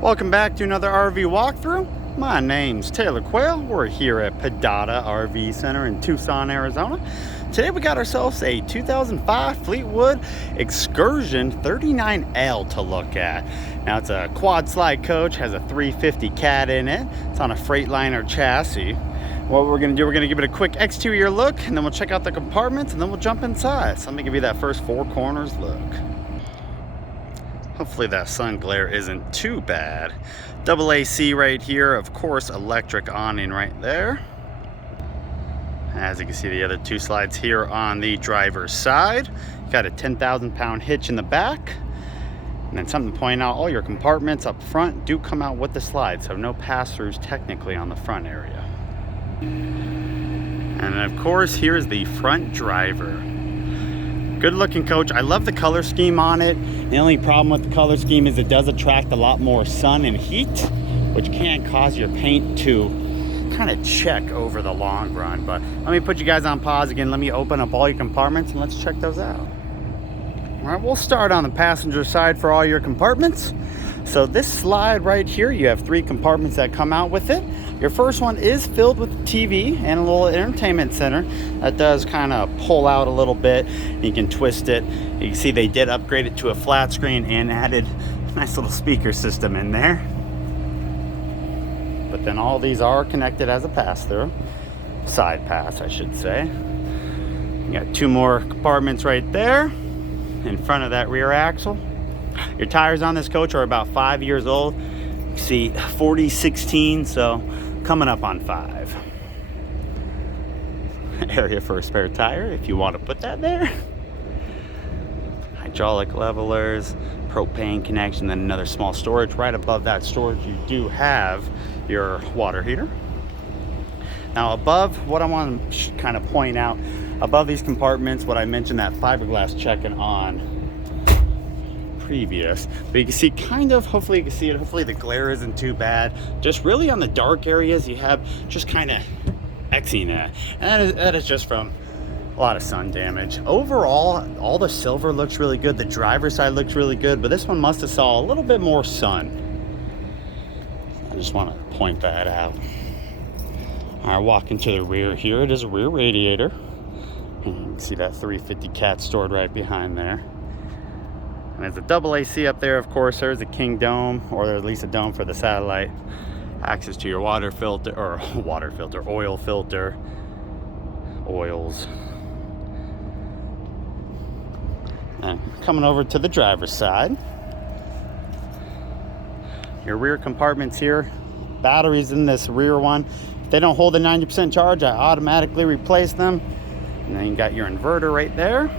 Welcome back to another RV walkthrough. My name's Taylor Quayle. We're here at Padada RV Center in Tucson, Arizona. Today we got ourselves a 2005 Fleetwood Excursion 39L to look at. Now it's a quad slide coach, has a 350 cat in it. It's on a Freightliner chassis. What we're gonna do, we're gonna give it a quick exterior look, and then we'll check out the compartments, and then we'll jump inside. So let me give you that first four corners look. Hopefully that sun glare isn't too bad. Double AC right here, of course, electric awning right there. As you can see, the other two slides here on the driver's side. Got a 10,000 pound hitch in the back. And then something to point out, all your compartments up front do come out with the slide, so no pass-throughs technically on the front area. And then of course, here's the front driver. Good looking coach. I love the color scheme on it. The only problem with the color scheme is it does attract a lot more sun and heat, which can cause your paint to kind of check over the long run. But let me put you guys on pause again. Let me open up all your compartments and let's check those out. All right, we'll start on the passenger side for all your compartments. So this slide right here, you have three compartments that come out with it. Your first one is filled with TV and a little entertainment center that does kind of pull out a little bit. You can twist it. You can see they did upgrade it to a flat screen and added a nice little speaker system in there. But then all these are connected as a pass-through, side pass, I should say. You got two more compartments right there in front of that rear axle. Your tires on this coach are about 5 years old. You see 40/16, so coming up on 5. Area for a spare tire if you want to put that there. Hydraulic levelers, propane connection, then another small storage. Right above that storage you do have your water heater. Now above, what I want to kind of point out, above these compartments, what I mentioned, that fiberglass checking on previous, but you can see kind of, hopefully you can see it, hopefully the glare isn't too bad. Just really on the dark areas you have just kind of Xing that, and that is just from a lot of sun damage. Overall, all the silver looks really good. The driver's side looks really good, but this one must have saw a little bit more sun. I just want to point that out. All right, walking to the rear here, it is a rear radiator. And you can see that 350 cat stored right behind there. And there's a double AC up there, of course. There's a king dome, or there's at least a dome for the satellite. Access to your water filter, or oil filter, oils. And coming over to the driver's side. Your rear compartments here. Batteries in this rear one. If they don't hold a 90% charge, I automatically replace them. And then you got your inverter right there.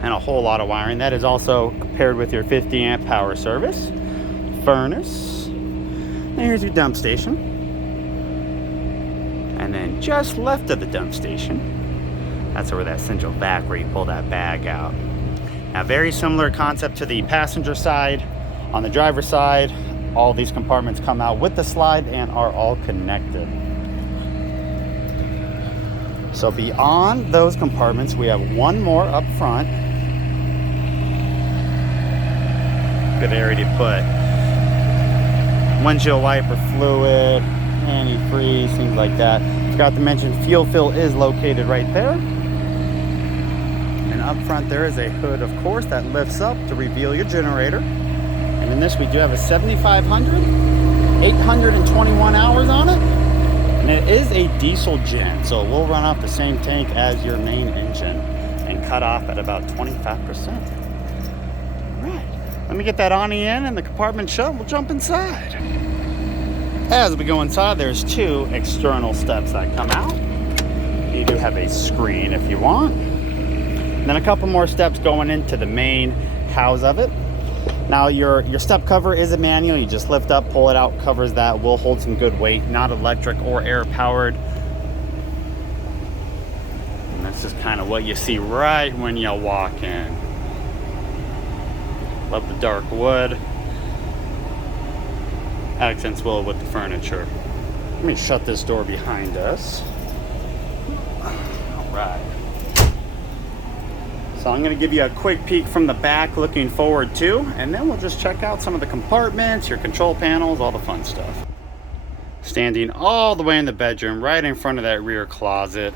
And a whole lot of wiring. That is also paired with your 50 amp power service, furnace, and here's your dump station. And then just left of the dump station, that's where that central vac where you pull that bag out. Now very similar concept to the passenger side. On the driver's side, all these compartments come out with the slide and are all connected. So beyond those compartments, we have one more up front. Good area to put windshield wiper fluid, antifreeze, things like that. Forgot to mention fuel fill is located right there. And up front there is a hood, of course, that lifts up to reveal your generator. And in this we do have a 7500, 821 hours on it. And it is a diesel gen, so it will run off the same tank as your main engine and cut off at about 25%. Let me get that awning in and the compartment shut. We'll jump inside. As we go inside, there's two external steps that come out. You do have a screen if you want. And then a couple more steps going into the main house of it. Now your step cover is a manual. You just lift up, pull it out, covers that. Will hold some good weight, not electric or air powered. And that's just kind of what you see right when you walk in. Love the dark wood. Accents well with the furniture. Let me shut this door behind us. All right. So So I'm going to give you a quick peek from the back looking forward too, and then we'll just check out some of the compartments, your control panels, all the fun stuff. Standing all the way in the bedroom, right in front of that rear closet,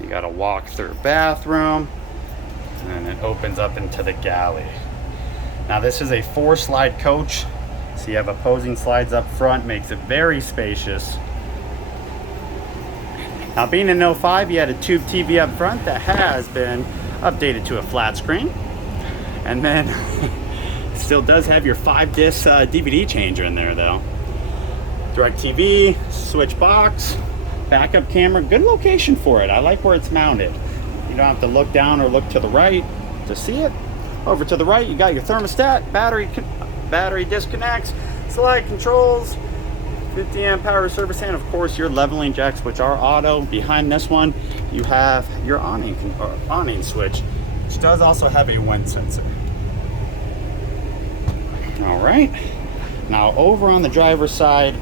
you got a walk-through bathroom, and it opens up into the galley. Now this is a 4-slide coach, so you have opposing slides up front, makes it very spacious. Now being an 05, you had a tube TV up front that has been updated to a flat screen, and then still does have your 5-disc DVD changer in there though. Direct TV, switch box, backup camera, good location for it. I like where it's mounted. You don't have to look down or look to the right to see it. Over to the right, you got your thermostat, battery disconnects, slide controls, 50 amp power service, and of course your leveling jacks, which are auto. Behind this one, you have your awning switch, which does also have a wind sensor. All right, now over on the driver's side,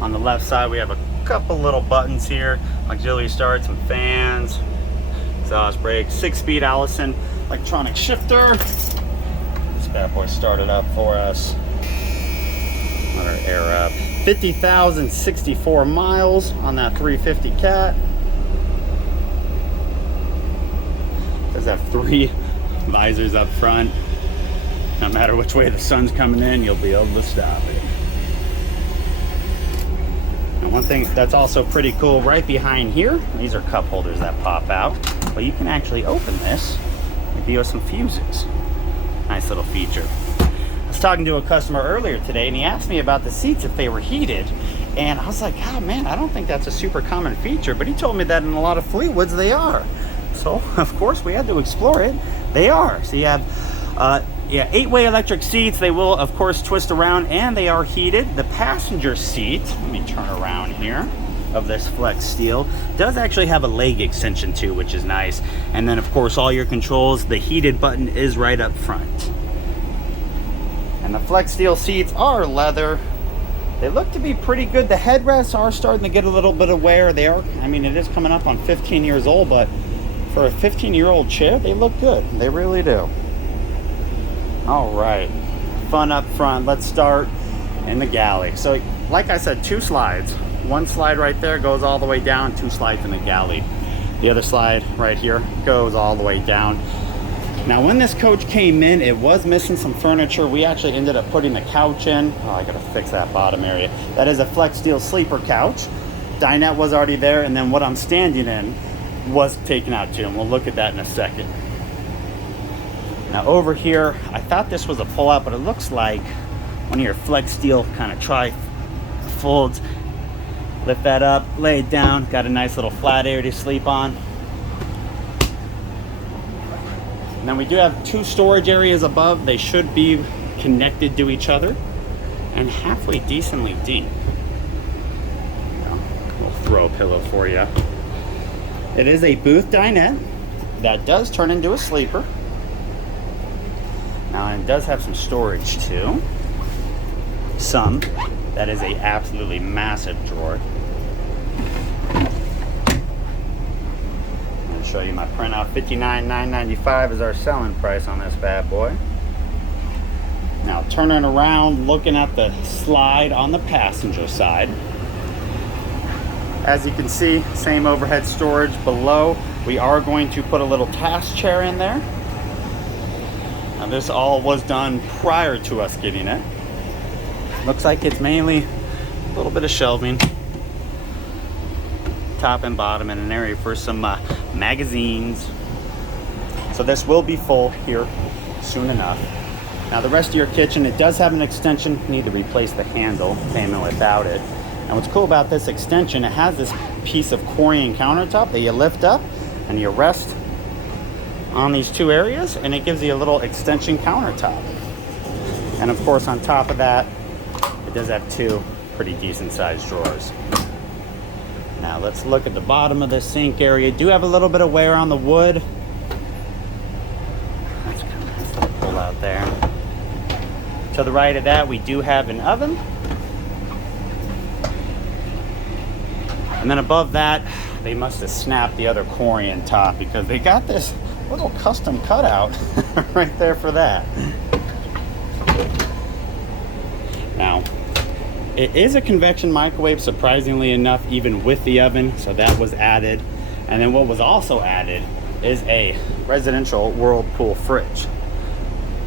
on the left side, we have a couple little buttons here, auxiliary start, some fans, exhaust brake, 6-speed Allison electronic shifter. This bad boy started up for us. Let our air up. 50,064 miles on that 350 Cat. Does have 3 visors up front. No matter which way the sun's coming in, you'll be able to stop it. And one thing that's also pretty cool, right behind here, these are cup holders that pop out. But you can actually open this and view some fuses. Nice little feature. I was talking to a customer earlier today, and he asked me about the seats if they were heated, and I was like, oh man, I don't think that's a super common feature, but he told me that in a lot of Fleetwoods they are. So of course we had to explore it. They are. So you have 8-way electric seats. They will of course twist around, and they are heated. The passenger seat, let me turn around here, of this flex steel does actually have a leg extension too, which is nice. And then of course all your controls, the heated button is right up front. And the flex steel seats are leather. They look to be pretty good. The headrests are starting to get a little bit of wear. They are, I mean, it is coming up on 15 years old, but for a 15-year-old chair, they look good. They really do. All right, fun up front. Let's start in the galley. So like I said, 2 slides. 1 slide right there goes all the way down, 2 slides in the galley. The other slide right here goes all the way down. Now when this coach came in, it was missing some furniture. We actually ended up putting the couch in. Oh, I gotta fix that bottom area. That is a flex steel sleeper couch. Dinette was already there, and then what I'm standing in was taken out too, and we'll look at that in a second. Now over here, I thought this was a pull out, but it looks like one of your flex steel kind of tri-folds. Lift that up, lay it down, got a nice little flat area to sleep on. And then we do have 2 storage areas above. They should be connected to each other and halfway decently deep. We'll throw a pillow for you. It is a booth dinette that does turn into a sleeper. Now it does have some storage too. That is a absolutely massive drawer. I'm going to show you my printout. $59,995 is our selling price on this bad boy. Now turning around, looking at the slide on the passenger side. As you can see, same overhead storage below. We are going to put a little task chair in there. Now this all was done prior to us getting it. Looks like it's mainly a little bit of shelving, top and bottom, and an area for some magazines. So this will be full here soon enough. Now the rest of your kitchen, it does have an extension. You need to replace the handle, came in without it. And what's cool about this extension, it has this piece of Corian countertop that you lift up and you rest on these 2 areas, and it gives you a little extension countertop. And of course on top of that, it does have 2 pretty decent sized drawers. Now let's look at the bottom of this sink area. Do have a little bit of wear on the wood. That's kind of nice to pull out there. To the right of that, we do have an oven. And then above that, they must have snapped the other Corian top because they got this little custom cutout right there for that. Now, it is a convection microwave, surprisingly enough, even with the oven, so that was added. And then what was also added is a residential Whirlpool fridge.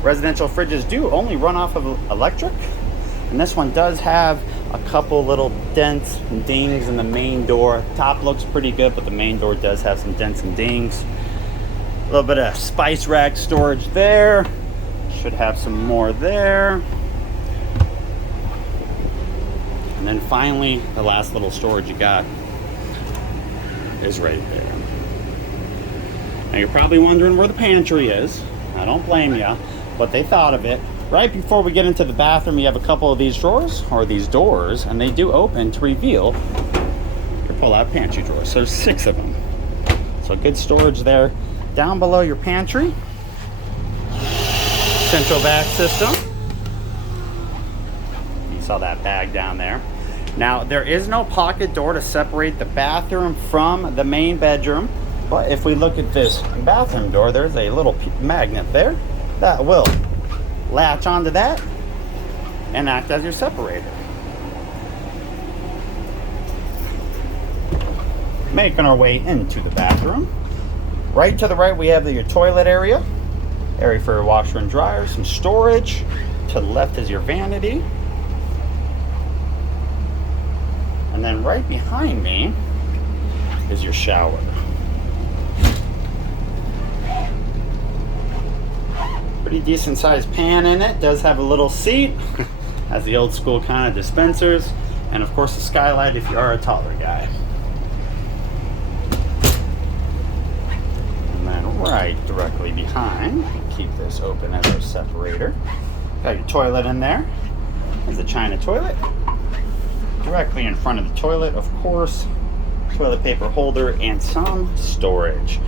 Residential fridges do only run off of electric, and this one does have a couple little dents and dings in the main door. Top looks pretty good, but the main door does have some dents and dings. A little bit of spice rack storage there. Should have some more there. And then finally, the last little storage you got is right there. Now you're probably wondering where the pantry is. I don't blame you, but they thought of it. Right before we get into the bathroom, you have a couple of these drawers, or these doors, and they do open to reveal your pull-out pantry drawers. So there's 6 of them. So good storage there. Down below your pantry, central vac system. You saw that bag down there. Now, there is no pocket door to separate the bathroom from the main bedroom. But if we look at this bathroom door, there's a little magnet there that will latch onto that and act as your separator. Making our way into the bathroom. Right to the right, we have your toilet area for your washer and dryer, some storage. To the left is your vanity. And then right behind me is your shower. Pretty decent sized pan in it. Does have a little seat. Has the old school kind of dispensers. And of course the skylight if you are a taller guy. And then right directly behind, keep this open as our separator. Got your toilet in there. There's the China toilet. Directly in front of the toilet, of course, toilet paper holder and some storage.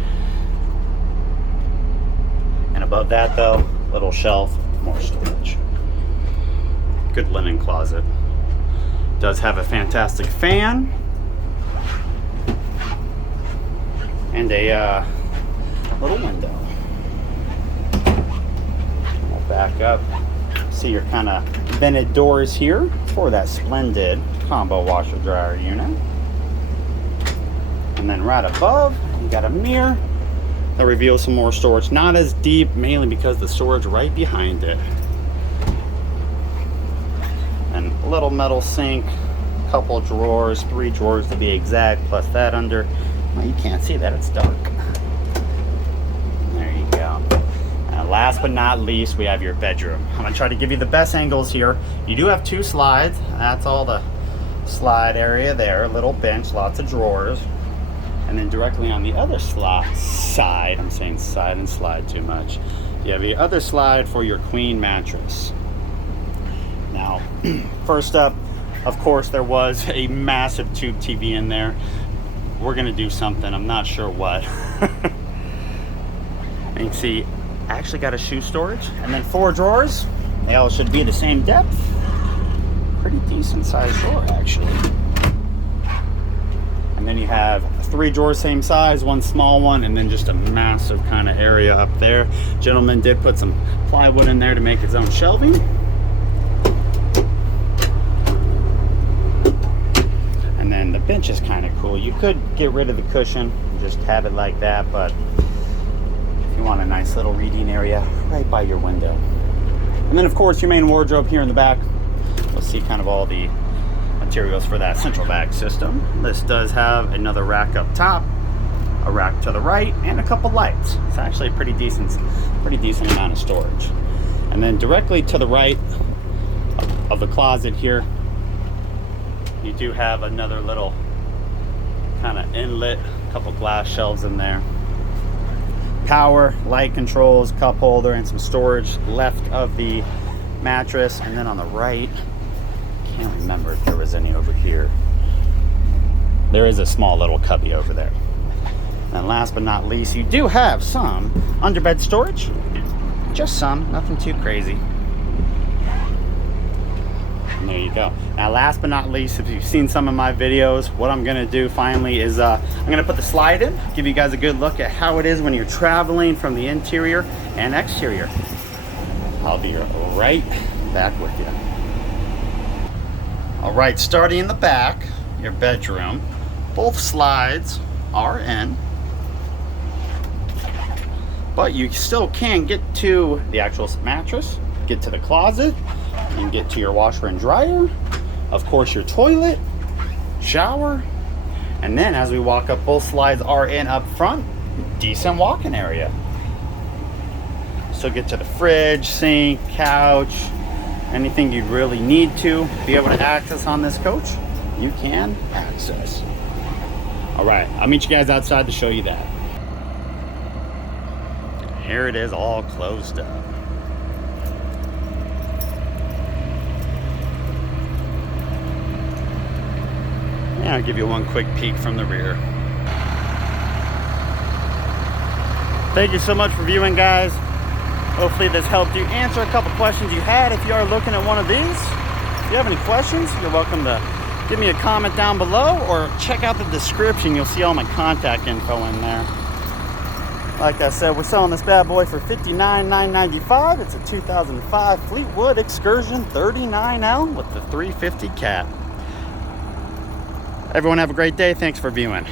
And above that though, little shelf, more storage. Good linen closet. Does have a fantastic fan. And a little window. We'll back up. See your kind of vented doors here for that splendid combo washer dryer unit. And then right above, you got a mirror that reveals some more storage. Not as deep, mainly because the storage right behind it. And a little metal sink, couple drawers, 3 drawers to be exact, plus that under. Well, you can't see that, it's dark. There you go. And last but not least, we have your bedroom. I'm gonna try to give you the best angles here. You do have 2 slides. That's all the slide area there, little bench, lots of drawers. And then directly on the other side, I'm saying side and slide too much, you have the other slide for your queen mattress. Now, first up, of course, there was a massive tube TV in there. We're gonna do something, I'm not sure what. And you can see, I actually got a shoe storage, and then 4 drawers. They all should be the same depth. Pretty decent sized drawer, actually. And then you have 3 drawers same size, 1 small one, and then just a massive kind of area up there. Gentleman did put some plywood in there to make his own shelving. And then the bench is kind of cool. You could get rid of the cushion, just have it like that, but if you want a nice little reading area right by your window. And then of course your main wardrobe here in the back. You'll see kind of all the materials for that central vac system. This does have another rack up top, a rack to the right, and a couple lights. It's actually a pretty decent amount of storage. And then directly to the right of the closet here, you do have another little kind of inlet, a couple glass shelves in there. Power, light controls, cup holder, and some storage left of the mattress. And then on the right, can't remember if there was any over here. There is a small little cubby over there. And last but not least, you do have some underbed storage. Just some, nothing too crazy. And And there you go. Now last but not least, if you've seen some of my videos, what I'm gonna do finally is I'm gonna put the slide in, give you guys a good look at how it is when you're traveling from the interior and exterior. I'll be right back with you. All right, starting in the back, your bedroom, both slides are in, but you still can get to the actual mattress, get to the closet, and get to your washer and dryer, of course your toilet, shower, and then as we walk up, both slides are in up front, decent walk-in area. So get to the fridge, sink, couch, anything you really need to be able to access on this coach, you can access. All right, I'll meet you guys outside to show you that. Here it is, all closed up. And I'll give you one quick peek from the rear. Thank you so much for viewing, guys. Hopefully this helped you answer a couple questions you had if you are looking at one of these. If you have any questions, you're welcome to give me a comment down below or check out the description. You'll see all my contact info in there. Like I said, we're selling this bad boy for $59,995. It's a 2005 Fleetwood Excursion 39L with the 350 cat. Everyone have a great day. Thanks for viewing.